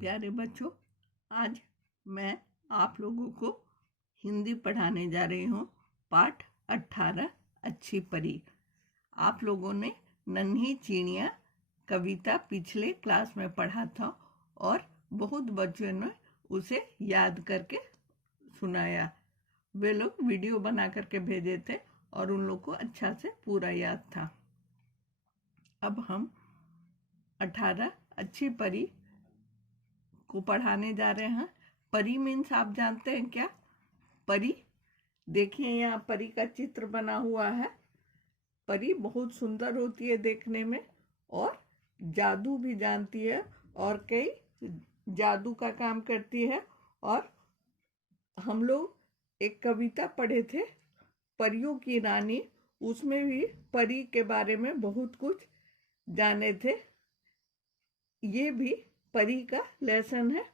प्यारे बच्चों, आज मैं आप लोगों को हिंदी पढ़ाने जा रही हूँ। पाठ 18 अच्छी परी। आप लोगों ने नन्ही चिड़िया कविता पिछले क्लास में पढ़ा था और बहुत बच्चों ने उसे याद करके सुनाया। वे लोग वीडियो बना करके भेजे थे और उन लोग को अच्छा से पूरा याद था। अब हम 18 अच्छी परी को पढ़ाने जा रहे हैं। परी मीन्स आप जानते हैं क्या? परी, देखिए यहाँ परी का चित्र बना हुआ है। परी बहुत सुंदर होती है देखने में और जादू भी जानती है और कई जादू का काम करती है। और हम लोग एक कविता पढ़े थे, परियों की रानी, उसमें भी परी के बारे में बहुत कुछ जाने थे। ये भी परी का लेसन है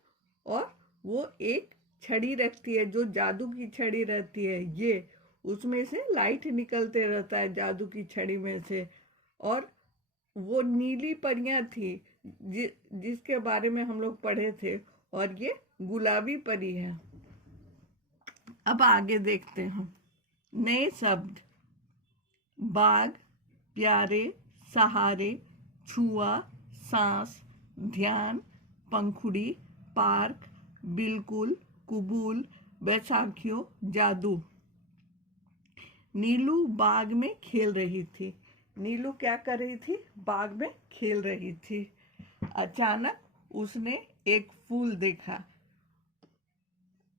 और वो एक छड़ी रखती है जो जादू की छड़ी रहती है। ये उसमें से लाइट निकलते रहता है जादू की छड़ी में से। और वो नीली परियां थी जिसके बारे में हम लोग पढ़े थे, और ये गुलाबी परी है। अब आगे देखते हैं नए शब्द। बाग, प्यारे, सहारे, छुआ, सांस, ध्यान, पंखुड़ी, पार्क, बिल्कुल, कुबूल, बैसाखियों, जादू। नीलू बाग में खेल रही थी। नीलू क्या कर रही थी? बाग में खेल रही थी। अचानक उसने एक फूल देखा।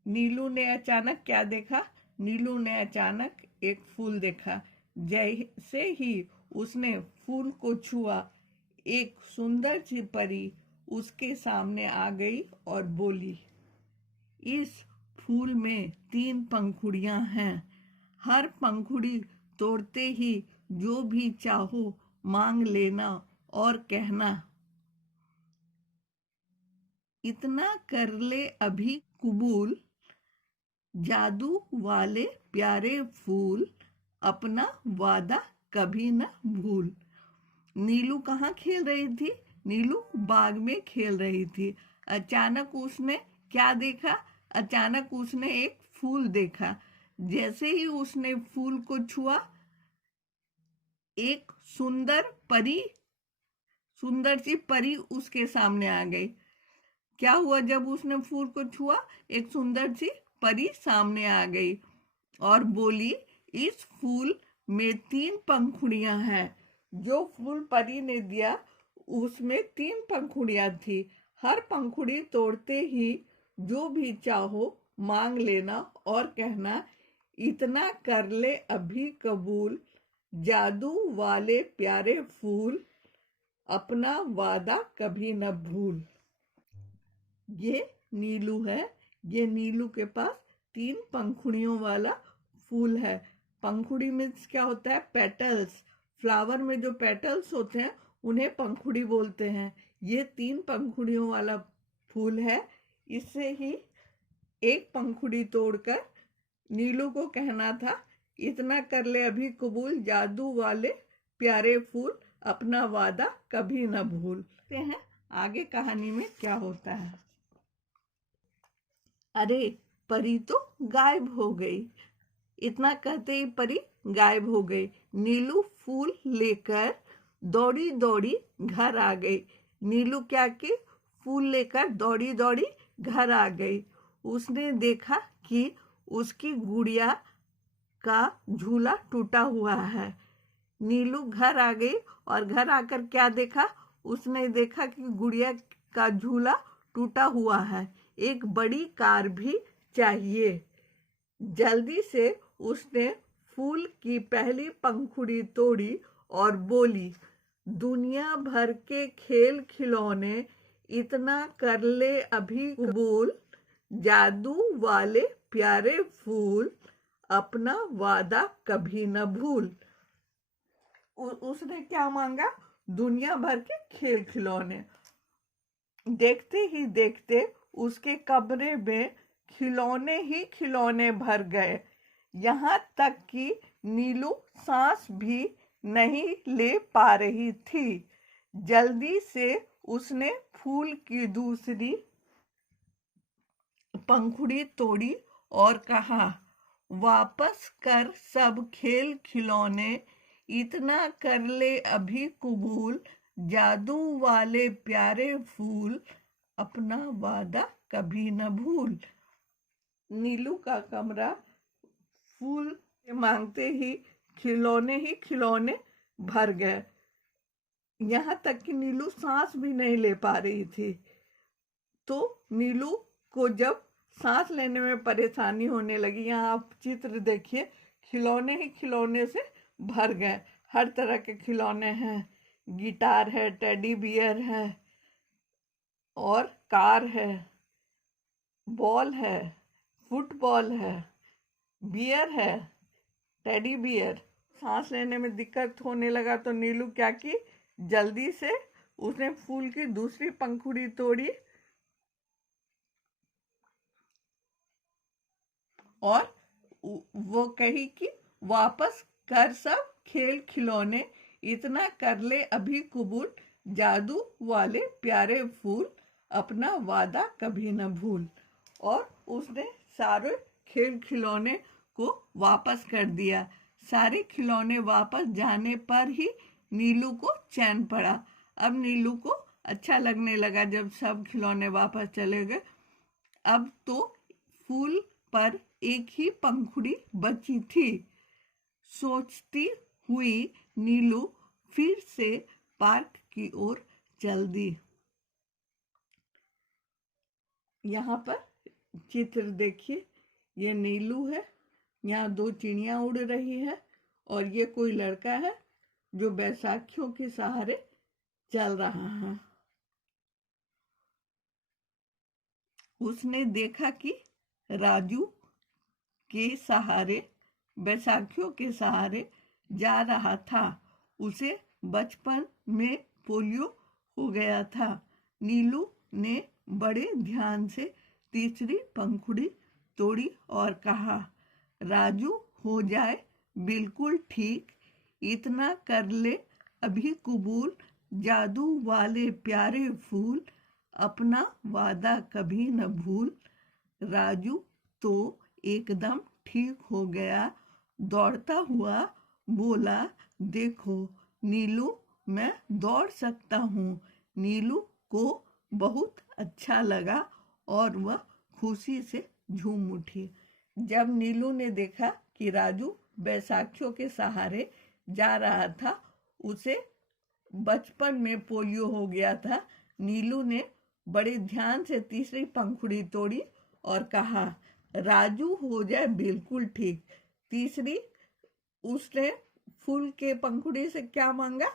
नीलू ने अचानक क्या देखा? नीलू ने अचानक एक फूल देखा। जैसे ही उसने फूल को छुआ, एक सुंदर सी परी उसके सामने आ गई और बोली, इस फूल में 3 पंखुड़ियां हैं। हर पंखुड़ी तोड़ते ही जो भी चाहो मांग लेना और कहना, इतना कर ले अभी कबूल। जादू वाले प्यारे फूल, अपना वादा कभी न भूल। नीलू कहाँ खेल रही थी? नीलू बाग में खेल रही थी। अचानक उसने क्या देखा? अचानक उसने एक फूल देखा। जैसे ही उसने फूल को छुआ, एक सुंदर सी परी उसके सामने आ गई। क्या हुआ जब उसने फूल को छुआ? एक सुंदर सी परी सामने आ गई और बोली, इस फूल में 3 पंखुड़ियां हैं। जो फूल परी ने दिया उसमें 3 पंखुड़ियां थी। हर पंखुड़ी तोड़ते ही जो भी चाहो मांग लेना और कहना, इतना कर ले अभी कबूल। जादू वाले प्यारे फूल, अपना वादा कभी न भूल। ये नीलू है। ये नीलू के पास 3 पंखुड़ियों वाला फूल है। पंखुड़ी में क्या होता है? पेटल्स। फ्लावर में जो पेटल्स होते हैं उन्हें पंखुड़ी बोलते हैं। ये 3 पंखुड़ियों वाला फूल है। इससे ही एक पंखुड़ी तोड़कर नीलू को कहना था, इतना कर ले अभी कबूल। जादू वाले प्यारे फूल, अपना वादा कभी न भूलते हैं। आगे कहानी में क्या होता है? अरे, परी तो गायब हो गई। इतना कहते ही परी गायब हो गई। नीलू फूल लेकर दौड़ी दौड़ी घर आ गई। नीलू क्या की? फूल लेकर दौड़ी दौड़ी घर आ गई। उसने देखा कि उसकी गुड़िया का झूला टूटा हुआ है। नीलू घर आ गई और घर आकर क्या देखा? उसने देखा कि गुड़िया का झूला टूटा हुआ है। एक बड़ी कार भी चाहिए। जल्दी से उसने फूल की पहली पंखुड़ी तोड़ी और बोली, दुनिया भर के खेल खिलौने, इतना कर ले अभी कबूल। जादू वाले प्यारे फूल, अपना वादा कभी न भूल। उसने क्या मांगा? दुनिया भर के खेल खिलौने। देखते ही देखते उसके कमरे में खिलौने ही खिलौने भर गए। यहाँ तक कि नीलू सांस भी नहीं ले पा रही थी। जल्दी से उसने फूल की दूसरी पंखुड़ी तोड़ी और कहा, वापस कर सब खेल खिलौने, इतना कर ले अभी कबूल, जादू वाले प्यारे फूल, अपना वादा कभी न भूल। नीलू का कमरा फूल मांगते ही खिलौने भर गए। यहाँ तक कि नीलू सांस भी नहीं ले पा रही थी। तो नीलू को जब सांस लेने में परेशानी होने लगी, यहाँ आप चित्र देखिए, खिलौने ही खिलौने से भर गए। हर तरह के खिलौने हैं, गिटार है, टेडी बियर है, और कार है, बॉल है, फुटबॉल है, बियर है, टेडी बियर। सांस लेने में दिक्कत होने लगा तो नीलू क्या की, जल्दी से उसने फूल की दूसरी पंखुड़ी तोड़ी और वो कही कि वापस कर सब खेल खिलौने, इतना कर ले अभी कबूल, जादू वाले प्यारे फूल, अपना वादा कभी न भूल। और उसने सारे खेल खिलौने को वापस कर दिया। सारे खिलौने वापस जाने पर ही नीलू को चैन पड़ा। अब नीलू को अच्छा लगने लगा जब सब खिलौने वापस चले गए। अब तो फूल पर एक ही पंखुड़ी बची थी। सोचती हुई नीलू फिर से पार्क की ओर चल दी। यहाँ पर चित्र देखिए, ये नीलू है, यहाँ दो चिड़िया उड़ रही है, और ये कोई लड़का है जो बैसाखियों के सहारे चल रहा है। उसने देखा कि राजू के सहारे, बैसाखियों के सहारे जा रहा था। उसे बचपन में पोलियो हो गया था। नीलू ने बड़े ध्यान से तीसरी पंखुड़ी तोड़ी और कहा, राजू हो जाए बिल्कुल ठीक, इतना कर ले अभी कबूल, जादू वाले प्यारे फूल, अपना वादा कभी न भूल। राजू तो एकदम ठीक हो गया। दौड़ता हुआ बोला, देखो नीलू, मैं दौड़ सकता हूँ। नीलू को बहुत अच्छा लगा और वह खुशी से झूम उठी। जब नीलू ने देखा कि राजू बैसाखियों के सहारे जा रहा था, उसे बचपन में पोलियो हो गया था, नीलू ने बड़े ध्यान से तीसरी पंखुड़ी तोड़ी और कहा, राजू हो जाए बिल्कुल ठीक। तीसरी उसने फूल के पंखुड़ी से क्या मांगा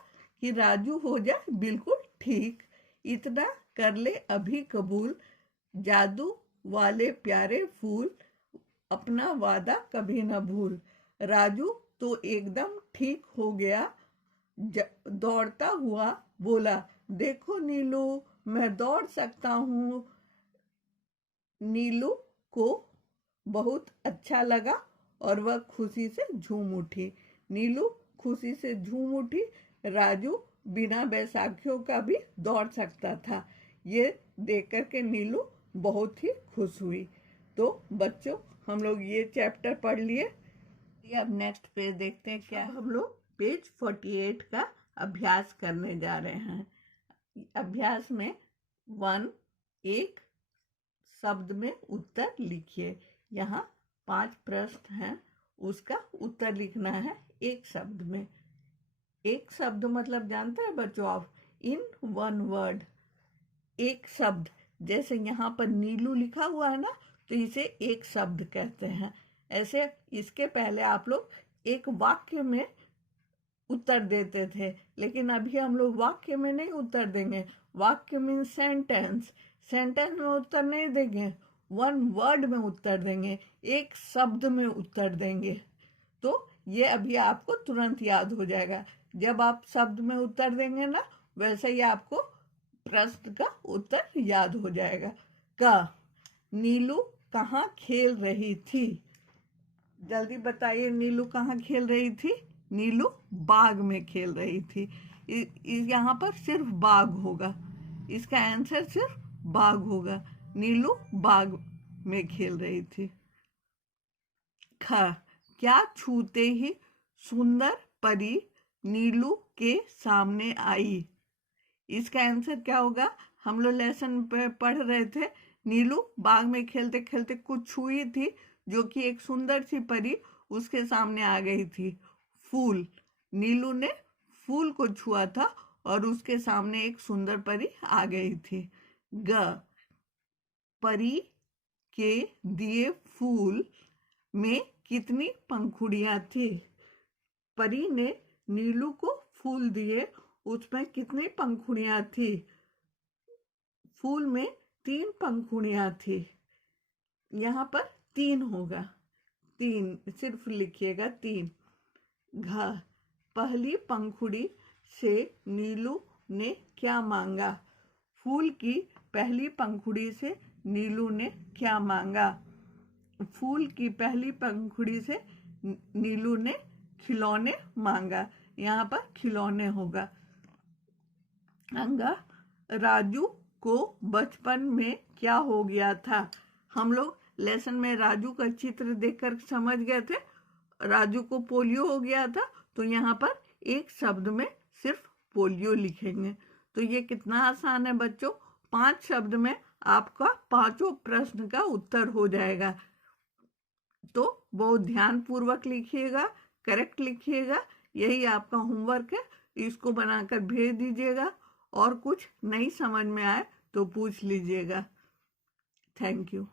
कि राजू हो जाए बिल्कुल ठीक, इतना कर ले अभी कबूल, जादू वाले प्यारे फूल, अपना वादा कभी न भूल। राजू तो एकदम ठीक हो गया। दौड़ता हुआ बोला, देखो नीलू, मैं दौड़ सकता हूँ। नीलू को बहुत अच्छा लगा और वह खुशी से झूम उठी। नीलू खुशी से झूम उठी। राजू बिना बैसाखियों का भी दौड़ सकता था। ये देखकर के नीलू बहुत ही खुश हुई। तो बच्चों, हम लोग ये चैप्टर पढ़ लिए। अब नेक्स्ट पेज देखते हैं क्या। हम लोग पेज 48 का अभ्यास करने जा रहे हैं। अभ्यास में 1, एक शब्द में उत्तर लिखिए। यहाँ 5 प्रश्न हैं, उसका उत्तर लिखना है एक शब्द में। एक शब्द मतलब जानते हैं बच्चों आप, इन 1 वर्ड। एक शब्द, जैसे यहाँ पर नीलू लिखा हुआ है ना, तो इसे एक शब्द कहते हैं। ऐसे इसके पहले आप लोग एक वाक्य में उत्तर देते थे, लेकिन अभी हम लोग वाक्य में नहीं उत्तर देंगे। वाक्य मीन सेंटेंस, सेंटेंस में उत्तर नहीं देंगे, 1 वर्ड में उत्तर देंगे, एक शब्द में उत्तर देंगे। तो ये अभी आपको तुरंत याद हो जाएगा। जब आप शब्द में उत्तर देंगे ना, वैसे ही आपको प्रश्न का उत्तर याद हो जाएगा। क, नीलू कहाँ खेल रही थी? जल्दी बताइए, नीलू कहाँ खेल रही थी? नीलू बाग में खेल रही थी। यहाँ पर सिर्फ बाग होगा, इसका आंसर सिर्फ बाग होगा। नीलू बाग में खेल रही थी। ख, क्या छूते ही सुंदर परी नीलू के सामने आई। इसका आंसर क्या होगा? हम लोग लेसन पे पढ़ रहे थे, नीलू बाग में खेलते खेलते कुछ छुई थी जो कि एक सुंदर सी परी उसके सामने आ गई थी। फूल, नीलू ने फूल को छुआ था और उसके सामने एक सुंदर परी आ गई थी। ग, परी के दिए फूल में कितनी पंखुड़ियां थी। परी ने नीलू को फूल दिए, उसमें कितनी पंखुड़ियां थी? फूल में 3 पंखुड़ियां थी। यहाँ पर 3 होगा, 3 सिर्फ लिखिएगा 3। घ, पहली पंखुड़ी से नीलू ने क्या मांगा। फूल की पहली पंखुड़ी से नीलू ने क्या मांगा? फूल की पहली पंखुड़ी से नीलू ने खिलौने मांगा। यहाँ पर खिलौने होगा। अंगा, राजू को बचपन में क्या हो गया था। हम लोग लेसन में राजू का चित्र देखकर समझ गए थे, राजू को पोलियो हो गया था। तो यहाँ पर एक शब्द में सिर्फ पोलियो लिखेंगे। तो ये कितना आसान है बच्चों, 5 शब्द में आपका 5 प्रश्न का उत्तर हो जाएगा। तो बहुत ध्यान पूर्वक लिखिएगा, करेक्ट लिखिएगा। यही आपका होमवर्क है, इसको बनाकर भेज दीजिएगा। और कुछ नहीं समझ में आए तो पूछ लीजिएगा। Thank you.